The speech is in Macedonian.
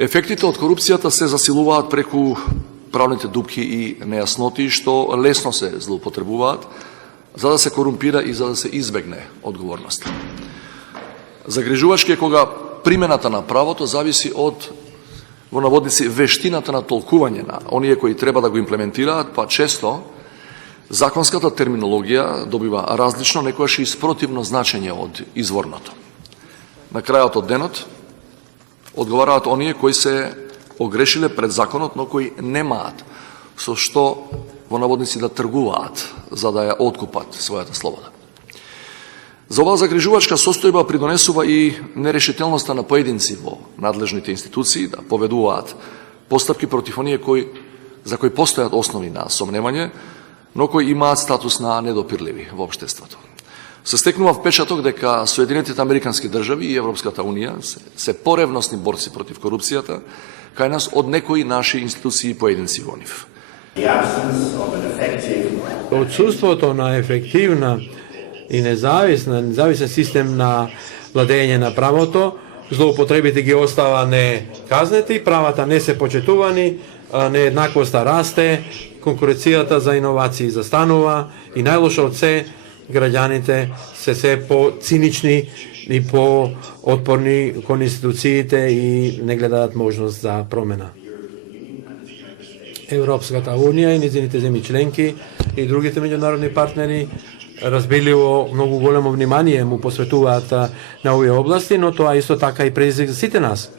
Ефектите од корупцијата се засилуваат преку правните дупки и нејасноти што лесно се злоупотребуваат за да се корумпира и за да се избегне одговорноста. Загрижувачки е кога примената на правото зависи од во наводници вештината на толкување на оние кои треба да го имплементираат, па често законската терминологија добива различно, некојаш и спротивно значење од изворното. На крајот од денот одговараат оние кои се огрешиле пред законот, но кои немаат со што во наводници да тргуваат за да ја откупат својата слобода. За оваа загрижувачка состојба придонесува и нерешителноста на поединци во надлежните институции да поведуваат постапки против оние за кои постојат основи на сомневање, но кои имаат статус на недопирливи во општеството. Се стекнува впечаток дека Соединетите Американски држави и Европската Унија се поревносни борци против корупцијата кај нас од некои наши институции и поединци во нив. Отсутството на ефективна и независен систем на владење на правото, злоупотребите ги остава неказнети, правата не се почетувани, нееднаквоста расте, конкуренцијата за иновации застанува и најлошо од се, граѓаните се по-цинични и по-отпорни кон институциите и не гледаат можност за промена. Европската Унија и низините земји членки и другите меѓународни партнери разбиливо многу големо внимание му посветуваат на овие области, но тоа исто така и предизвик за сите нас.